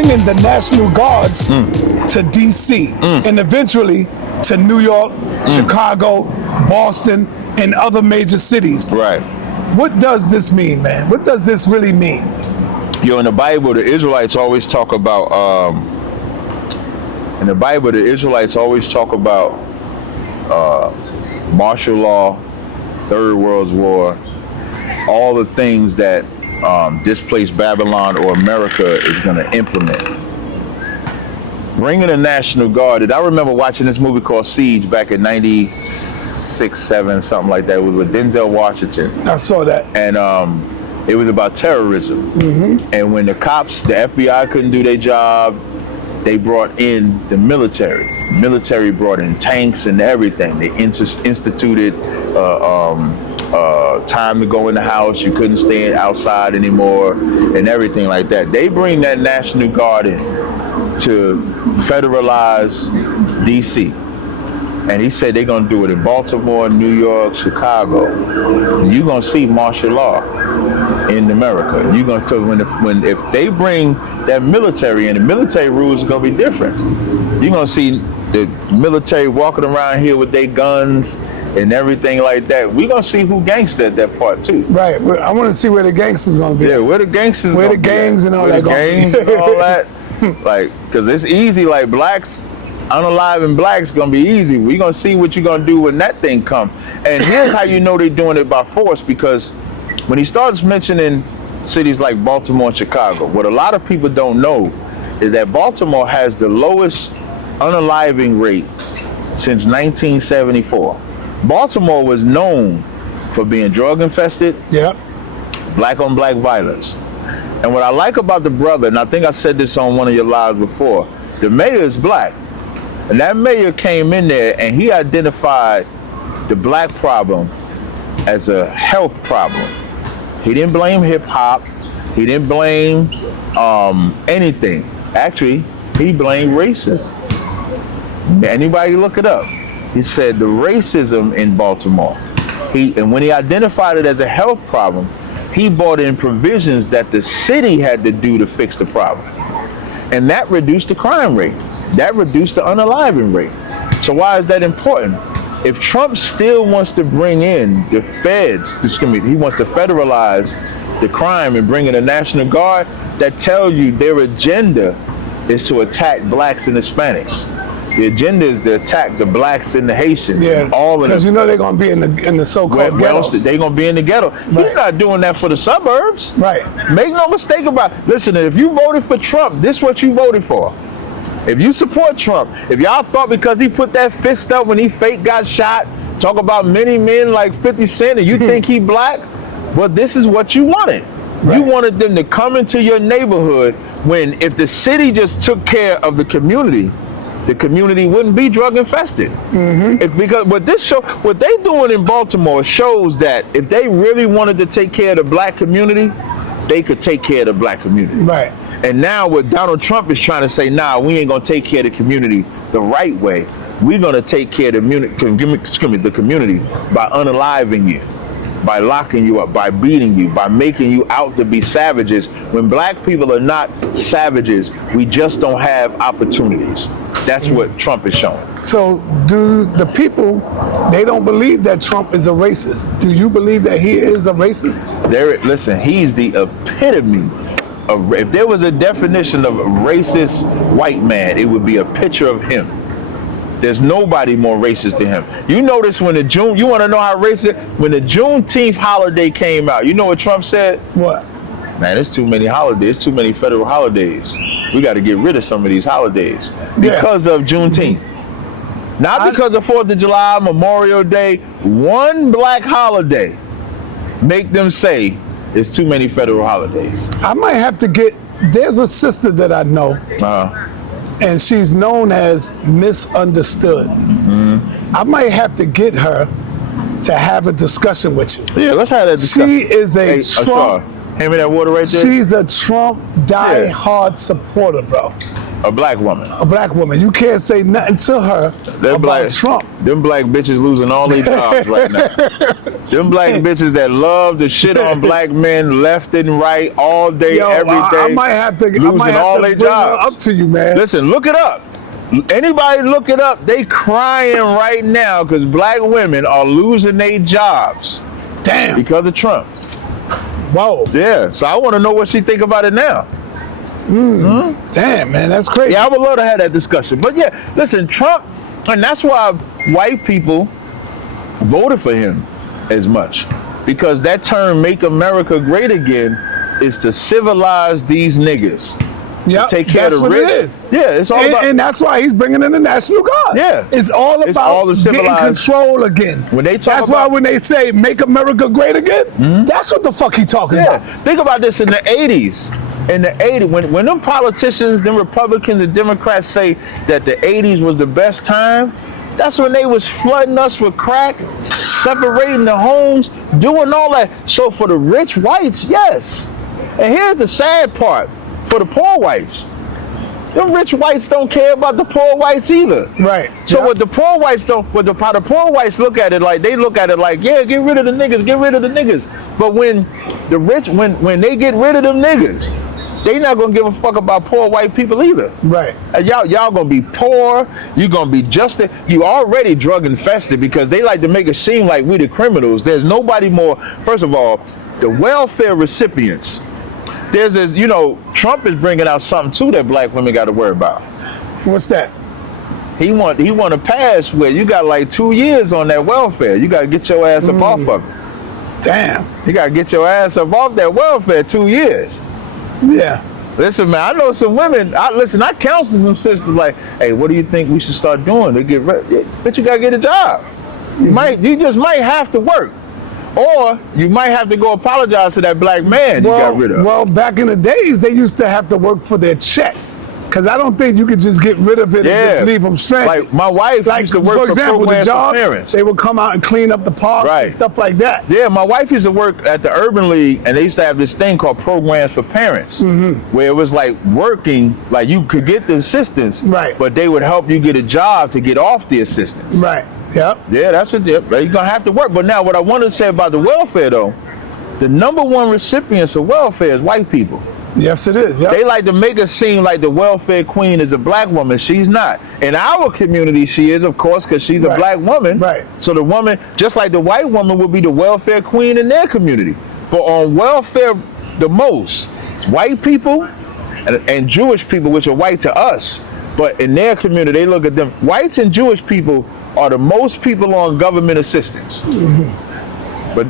bringing the National Guards to D.C. and eventually to New York, Chicago, Boston, and other major cities. Right. What does this mean, man? What does this really mean? In the Bible, the Israelites always talk about. Martial law, Third World War, all the things that displaced Babylon or America is going to implement. Bringing a National Guard. I remember watching this movie called Siege back in '96, '97, something like that. It was with Denzel Washington. I saw that. And it was about terrorism. And when the cops, the FBI couldn't do their job, they brought in the military. Military brought in tanks and everything. They instituted time to go in the house. You couldn't stay outside anymore and everything like that. They bring that National Guard in to federalize D.C. And he said they're going to do it in Baltimore, New York, Chicago. You're going to see martial law in America. You're going to, if they bring that military in, the military rules are going to be different. You're going to see the military walking around here with their guns and everything like that. We're going to see who gangsta at that part too. Right. I want to see where the gangsters going to be. Yeah, where the gangsters where the gangs and all that going to be. And all that. Like, because it's easy, like blacks, unaliving blacks gonna be easy. We're gonna see what you're gonna do when that thing come. And here's how you know they're doing it by force, because when he starts mentioning cities like Baltimore and Chicago, what a lot of people don't know is that Baltimore has the lowest unaliving rate since 1974. Baltimore was known for being drug infested, black on black violence. And what I like about the brother, and I think I said this on one of your lives before, the mayor is black. And that mayor came in there and he identified the black problem as a health problem. He didn't blame hip hop. He didn't blame anything. Actually, he blamed racism. Anybody look it up. He said the racism in Baltimore. And when he identified it as a health problem, he brought in provisions that the city had to do to fix the problem. And that reduced the crime rate. That reduced the unaliving rate. So why is that important? If Trump still wants to bring in the feds, he wants to federalize the crime and bring in a National Guard, that tells you their agenda is to attack blacks and Hispanics. The agenda is to attack the blacks and the Haitians. Yeah, because you know they're going to be in the so-called ghettos. They're going to be in the ghetto. Right. He's not doing that for the suburbs. Right. Make no mistake about it. Listen, if you voted for Trump, this is what you voted for. If you support Trump, if y'all thought because he put that fist up when he fake got shot, talk about many men like 50 Cent, and you think he black, well, this is what you wanted. Right. You wanted them to come into your neighborhood when, if the city just took care of the community wouldn't be drug infested. Because what they doing in Baltimore shows that if they really wanted to take care of the black community, they could take care of the black community. Right. And now what Donald Trump is trying to say, nah, we ain't gonna take care of the community the right way. We're gonna take care of the community by unaliving you, by locking you up, by beating you, by making you out to be savages. When black people are not savages, we just don't have opportunities. That's what Trump is showing. So do the people, they don't believe that Trump is a racist. Do you believe that he is a racist? Listen, he's the epitome of, if there was a definition of a racist white man, it would be a picture of him. There's nobody more racist than him. You notice when you want to know how racist, when the Juneteenth holiday came out, you know what Trump said? What? Man, there's too many holidays, too many federal holidays. We got to get rid of some of these holidays because of Juneteenth. Not because of 4th of July, Memorial Day, one black holiday. Make them say there's too many federal holidays. I might have to there's a sister that I know, and she's known as Misunderstood. I might have to get her to have a discussion with you. Yeah, let's have that discussion. She is a Trump. Hand me that water right there. She's a Trump die-hard supporter, bro. A black woman. A black woman. You can't say nothing to her about Trump. Them black bitches losing all their jobs right now. Them black bitches that love to shit on black men left and right all day, every day. I might have to bring her up to you, man. Listen, look it up. Anybody look it up, they crying right now because black women are losing their jobs. Damn. Because of Trump. Whoa. Yeah, so I want to know what she think about it now. Damn, man, that's crazy. Yeah, I would love to have that discussion. But yeah, listen, Trump, and that's why white people voted for him as much. Because that term, make America great again, is to civilize these niggas. Yeah, take care of the rich. It is. Yeah, it's all about, and that's why he's bringing in the National Guard. Yeah, it's all about getting control again. When they talk that's why when they say "Make America Great Again," that's what the fuck he talking about. Think about this in the '80s. In the '80s, when them politicians, them Republicans and Democrats say that the '80s was the best time, that's when they was flooding us with crack, separating the homes, doing all that. So for the rich whites, yes. And here's the sad part. For the poor whites, the rich whites don't care about the poor whites either. Right. So what the poor whites don't, how the poor whites look at it like, they look at it like, yeah, get rid of the niggas, get rid of the niggas. But when the rich, when they get rid of them niggas, they not gonna give a fuck about poor white people either. Right. And y'all gonna be poor. You gonna be you already drug infested because they like to make it seem like we the criminals. There's nobody more. First of all, the welfare recipients. There's this, Trump is bringing out something too that black women got to worry about. What's that? He want a pass where you got like 2 years on that welfare. You got to get your ass up off of it. Damn. You got to get your ass up off that welfare 2 years. Yeah. Listen, man, I know some women. I counsel some sisters like, hey, what do you think we should start doing to get ready? But you got to get a job. You just might have to work. Or you might have to go apologize to that black man you got rid of. Well, back in the days, they used to have to work for their check. Because I don't think you could just get rid of it and just leave them stranded. Like my wife used to work for example, the jobs, parents. They would come out and clean up the parks and stuff like that. Yeah, my wife used to work at the Urban League, and they used to have this thing called Programs for Parents, where it was like working, like you could get the assistance, but they would help you get a job to get off the assistance. Right. Yep. Yeah, that's what you're gonna have to work. But now, what I want to say about the welfare, though, the number one recipients of welfare is white people. Yes, it is. Yep. They like to make it seem like the welfare queen is a black woman. She's not. In our community, she is, of course, because she's a black woman. Right. So the woman, just like the white woman, will be the welfare queen in their community. But on welfare, the most white people and Jewish people, which are white to us, but in their community, they look at them. Whites and Jewish people are the most people on government assistance. But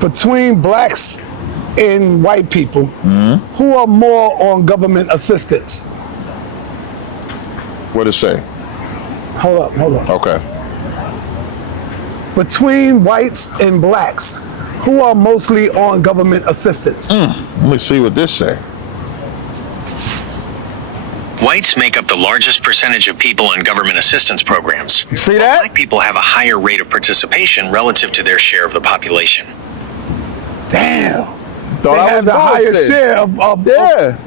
between blacks and white people, who are more on government assistance? What it say? Hold up. Okay. Between whites and blacks, who are mostly on government assistance? Let me see what this say. Whites make up the largest percentage of people on government assistance programs. See that? Black people have a higher rate of participation relative to their share of the population. Damn. They have the highest share of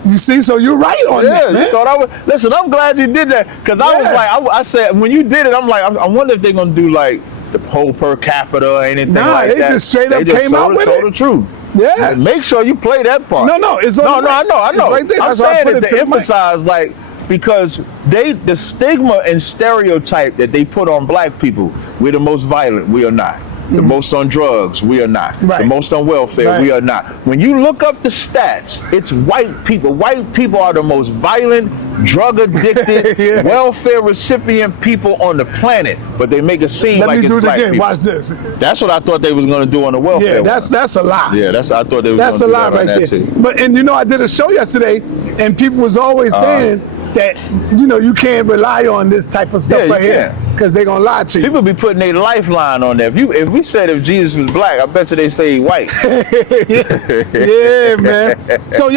you see, so you're right on that, man. You thought I would. Listen, I'm glad you did that, because I was like, I said, when you did it, I'm like, I wonder if they're going to do like the whole per capita or anything like that. They just straight up came out with it. Told the truth. Yeah. Make sure you play that part. No, it's on I know. It's right there. I'm saying it to emphasize, like, because the stigma and stereotype that they put on black people, we're the most violent, we are not. The most on drugs, we are not. The most on welfare, we are not. When you look up the stats, it's white people. White people are the most violent, drug addicted, welfare recipient people on the planet. But they make it seem like it's black people. Let me do it again. Watch this. That's what I thought they was going to do on the welfare. Yeah, that's a lie. Yeah, I thought they was going to do that right there. Too. But I did a show yesterday, and people was always saying that you can't rely on this type of stuff right here, because they're gonna lie to you. People be putting their lifeline on there. If we said if Jesus was black, I bet you they say he white. Yeah, man. So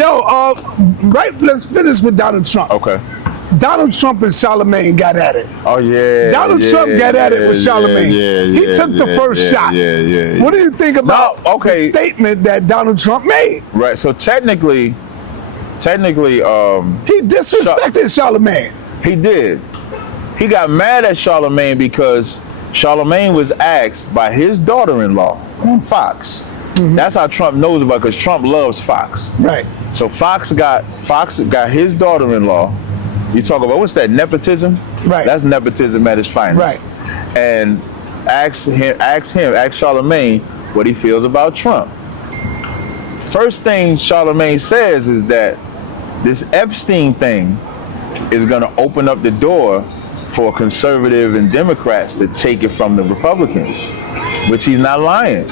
let's finish with Donald Trump. Okay. Donald Trump and Charlemagne got at it. Oh yeah. Donald Trump got at it with Charlemagne. He took the first shot. What do you think about the statement that Donald Trump made? Right. So technically, technically, He disrespected Charlemagne. he did. He got mad at Charlemagne because Charlemagne was asked by his daughter-in-law on Fox. That's how Trump knows about it, because Trump loves Fox. Right. So Fox got his daughter-in-law. You talk about, what's that, nepotism? Right. That's nepotism at its finest. Right. And ask Charlemagne what he feels about Trump. First thing Charlemagne says is that this Epstein thing is going to open up the door for conservative and Democrats to take it from the Republicans, which he's not lying.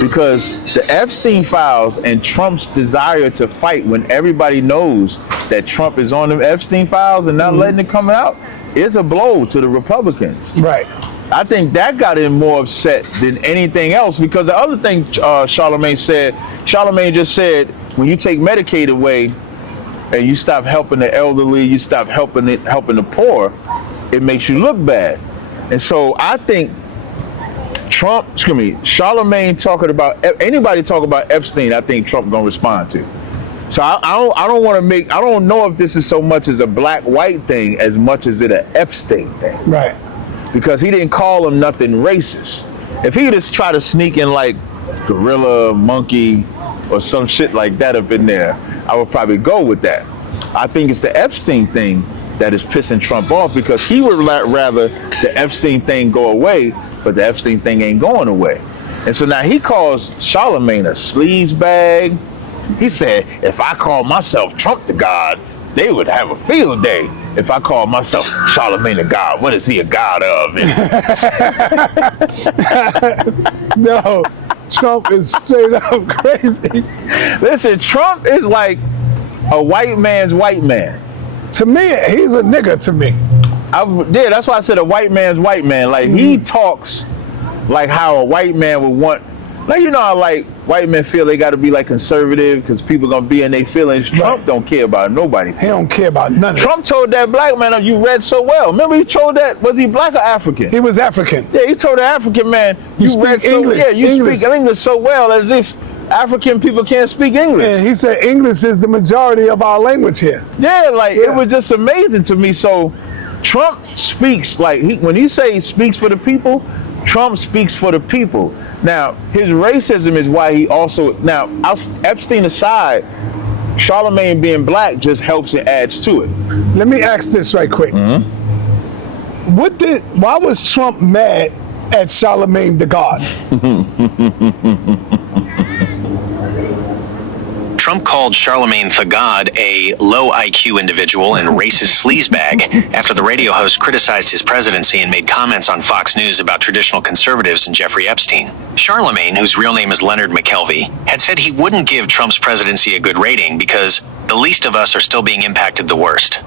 Because the Epstein files and Trump's desire to fight when everybody knows that Trump is on the Epstein files and not letting it come out is a blow to the Republicans. Right. I think that got him more upset than anything else, because the other thing Charlemagne just said, when you take Medicaid away and you stop helping the elderly, you stop helping the poor, it makes you look bad. And so I think Charlemagne anybody talk about Epstein, I think Trump gonna respond to. So I don't know if this is so much as a black-white thing as much as it an Epstein thing. Right. Because he didn't call him nothing racist. If he just tried to sneak in like gorilla, monkey, or some shit like that up in there, I would probably go with that. I think it's the Epstein thing that is pissing Trump off, because he would rather the Epstein thing go away, but the Epstein thing ain't going away. And so now he calls Charlemagne a sleazebag. He said, if I call myself Trump the God, they would have a field day. If I call myself Charlemagne the God, what is he a god of? No, Trump is straight up crazy. Listen, Trump is like a white man's white man. To me, he's a nigga to me. Yeah, that's why I said a white man's white man. Like, he talks like how a white man would want. Like, you know how like white men feel they got to be like conservative because people gonna be in their feelings. Trump don't care about nobody. He don't care about none of it. Trump told that black man, you read so well. Remember he told that, was he black or African? He was African. Yeah, he told the African man, You read speak so English. yeah, you English. speak English so well, as if African people can't speak English. And he said English is the majority of our language here. Yeah, like Yeah. it was just amazing to me. So Trump speaks like when you say he speaks for the people, Trump speaks for the people. Now, his racism is why he also, now, Epstein aside, Charlemagne being black just helps and adds to it. Let me ask this right quick. Why was Trump mad at Charlemagne the God? Trump called Charlemagne the God a low IQ individual and racist sleazebag after the radio host criticized his presidency and made comments on Fox News about traditional conservatives and Jeffrey Epstein. Charlemagne, whose real name is Leonard McKelvey, had said he wouldn't give Trump's presidency a good rating because the least of us are still being impacted the worst.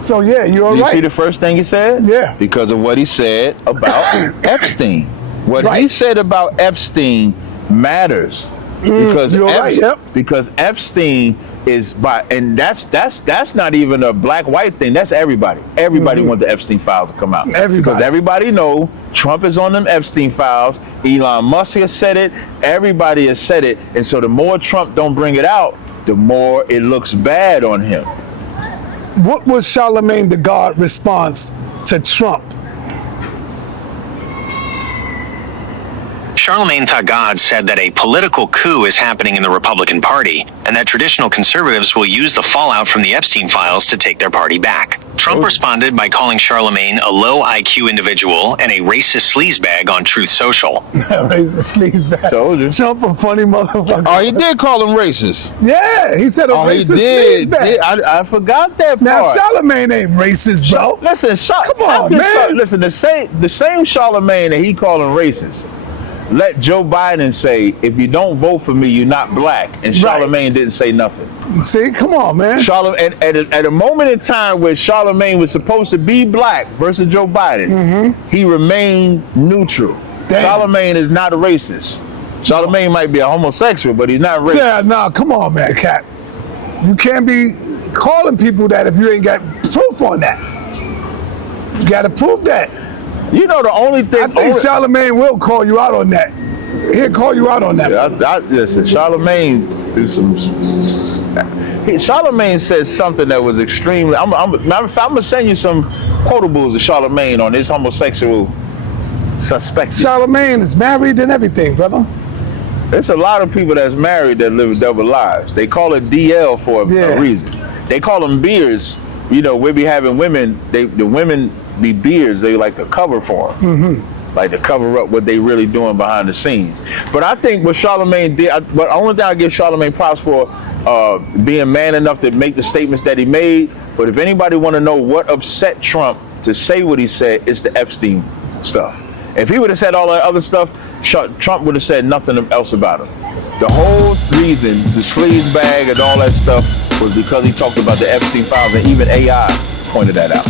So yeah, you're You right. see the first thing he said? Yeah. Because of what he said about Epstein. What he Right. said about Epstein matters. Because you're right, yep. Because Epstein is and that's not even a black-white thing. That's everybody. Everybody wants the Epstein files to come out. Everybody. Because everybody know Trump is on them Epstein files. Elon Musk has said it. Everybody has said it. And so the more Trump don't bring it out, the more it looks bad on him. What was Charlemagne the God response to Trump? Charlemagne the God said that a political coup is happening in the Republican Party and that traditional conservatives will use the fallout from the Epstein files to take their party back. Trump responded by calling Charlemagne a low IQ individual and a racist sleazebag on Truth Social. Racist sleazebag. Told you. Trump a funny motherfucker. Oh, he did call him racist. Yeah, he said a racist sleazebag. I forgot that Now part. Charlemagne ain't racist, bro. Listen, Come on, man. Listen, the same Charlemagne that he called him racist. Let Joe Biden say, if you don't vote for me, you're not black. And Charlemagne didn't say nothing. See, come on, man. At a moment in time where Charlemagne was supposed to be black versus Joe Biden, he remained neutral. Damn. Charlemagne is not a racist. Charlemagne might be a homosexual, but he's not racist. Yeah, nah, come on, man, Capt. You can't be calling people that if you ain't got proof on that. You got to prove that. You know the only thing... I think Charlemagne will call you out on that. He'll call you out on that. Listen, Charlemagne do some. Charlemagne said something that was extremely. I'm gonna send you some quotables of Charlemagne on his homosexual suspect. Charlemagne is married and everything, brother. There's a lot of people that's married that live double lives. They call it DL for a reason. They call them beards. You know, we be having women. The women be beards. They like to cover for them. Like to cover up what they really doing behind the scenes. But I think what Charlemagne did, but the only thing I give Charlemagne props for being man enough to make the statements that he made. But if anybody want to know what upset Trump to say what he said, it's the Epstein stuff. If he would have said all that other stuff, Trump would have said nothing else about him. The whole reason, the sleaze bag and all that stuff, was because he talked about the Epstein files, and even AI pointed that out.